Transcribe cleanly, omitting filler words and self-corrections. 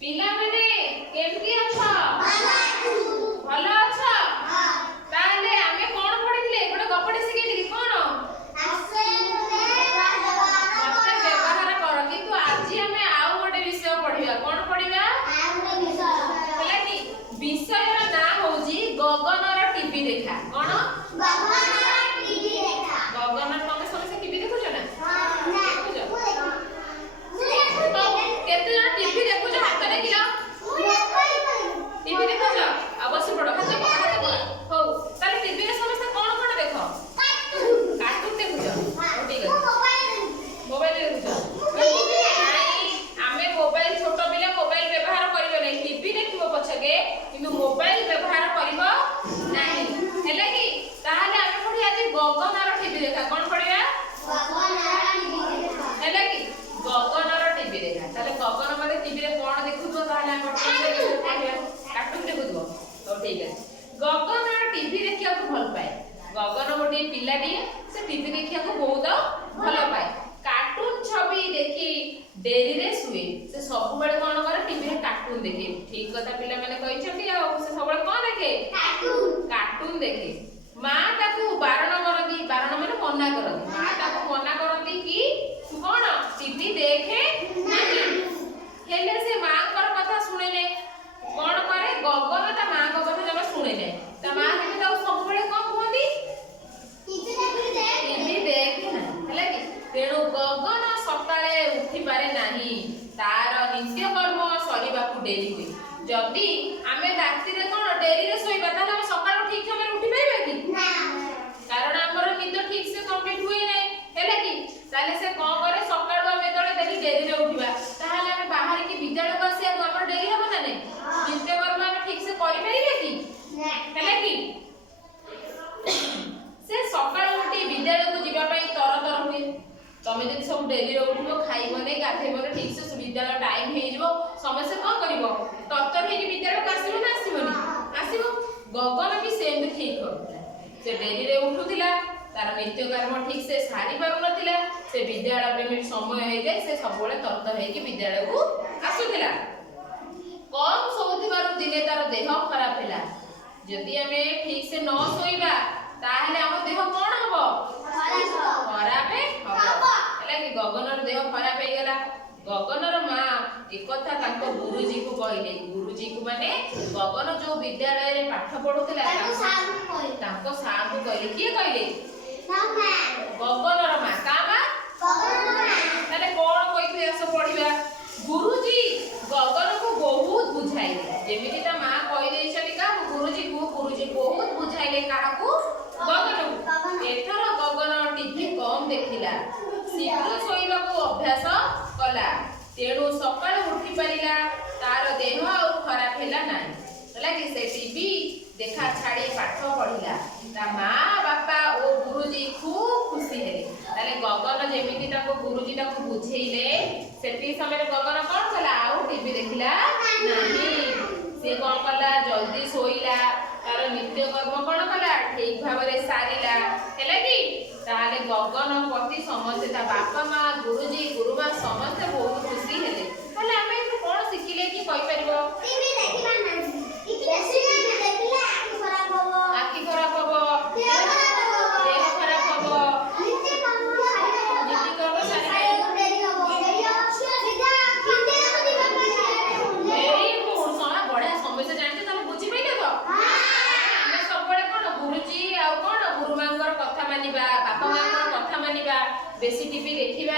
पिला माने केमती अछ भलो अछ ताले आमे कोन पढिले गोटे गपडे सिखैली कोन मते व्यवहार कर किंतु आज आमे आउ गोटे विषय पढिबा कोन पढिबा होला कि विषयर ना होजी गगनर टीवी देखा कोन गगनर टीवी देखा गगनर तमे समस्त टीवी देखुछ ना केते जण टीवी देखुछ हाथ देखिलो टीवी देखुछ अवश्य पढो हाथ पढो हो ताले टीवी रे समस्त कोन कोन देखो कार्टून देखुछ ठीक है मोबाइल देखुछ नहीं आमे मोबाइल छोट पिला मोबाइल व्यवहार करियो नै टीवी देखिबो पछके किंतु मोबाइल व्यवहार करिबो नाही हैला कि ताहाले आमे पढी आज गगनर टीवी देखा कोन पढिया गगनर टीवी देखा हैला कि गगनर टीवी देखा ताले गगन माने टीवी रे कोन देखुतो ताहाले आमे पढिया कार्टून देखुतो तो ठीक है गगन टीवी देखिया को भल पाए गगन गोटे पिलाटी से टीवी देखिया को बहुत भल पाए कार्टून छवि देखी डेरी रे सुए से सब बेले कोन करे टीवी रे कार्टून देखे ठीक कथा पिला माने कहि छथि आ से सब बेले कोन देखे कार्टून देखे मां ताकू बारण करदी बारण माने मना करदी मां ताकू मना करदी कि कोन टीवी देखे नाही हेले से मां कर कथा सुने नै कोन करे गगन ता मां को कथा जब सुने नै ता मां के तो सब बेले कोन कहंदी टीवी देखे ना हला कि तेणु गगन सकाळे उठी पारे नाही तार नित्य कर्म सरीबाकू डेरी हुई जदी आमे राति रे कोन डेरी रे सोइबा ताले हम सकाळ ठीक समय उठी पाइबा कि ना कारण हमर निद ठीक से कंप्लीट हुई नै हला कि ताले से कोन करे सकाळ आमे तळे देखि डेरी रे उठिबा ताहाले आमे बाहर की विद्यालय बसिया हमर डेरी हम ना नै नित्य कर्म आमे ठीक से करि पाइबा कि ना हला कि से सकाळ उठी विद्यालय को जिबा पई तर तर हुए तमे जदि सब डेली रे उठिबो खाइबो नै गाधेबो नै ठीक से विद्यालय टाइम हे जिवो समस्या कोन करिवो तत्तर हे कि विद्यालय को आसीबो ना आसीबोनी आसीबो गगन भी सेम ठीक करथला से डेली रे उठुथिला तार नित्य कर्म ठीक से सारी पारु नथिला से विद्यालय में समय हे जाय से सबले तत्तर हे कि विद्यालय को आसुथिला कम सोथिबारु दिने तार देह खराब हैला जदि हमें ठीक से न सोइबा ताहले हम देह कोन हबो खराब हबो हैला कि गगनर देह खराब हे गेला गगनर मां एक कथा ताको गुरुजी को कहले गुरुजी को माने गगन जो विद्यालय रे पाठ पढुतला ताको सार को कहले के कहले गगनर मां का मां गगनर मां ताले कोन कहिथे आस पढिबा गुरुजी गगन को बहुत बुझाइले जेमिति ता मां कहि देइ छली का गुरुजी बहुत बुझाइले काहा को गगन एथर गगन टीवी कम देखिला शीघ्र सोइबा को अभ्यास कला तेणु सकाळ उठी परिला तार देह और खराब हैला नाही हला कि से टीवी देखा छाड़ी पाठ पढिला ता मां बापा ओ गुरुजी खूब खुशी हेले ताले गगन जेमिति ताको गुरुजी ताको बुझेइले सेती समय गगन कोन कला आउ टीवी देखिला नाही से कोन कला जल्दी सोइला तार नित्य कर्म कोन कला ठीक भाबरे सारिला हैला कि ताले गगन पति समस्त ता बापा मां गुरुजी गुरुमा समस्त बहुत खुशी हेले ताले हमें कोन सिखिले कि कहि परिबो टीवी देखिबा नाही टीवी देखिला आखि खराब होबो देह खराब होबो नित्य कर्म सारी डेरी होबो डेरी को सोना बढिया समस्या जानते तमे बुझि पइले तो हमें सब बळे कोन गुरुजी आ कोन गुरुमांकर कथा मानिबा बापा मांकर कथा मानिबा बेसी टीवी देखिबा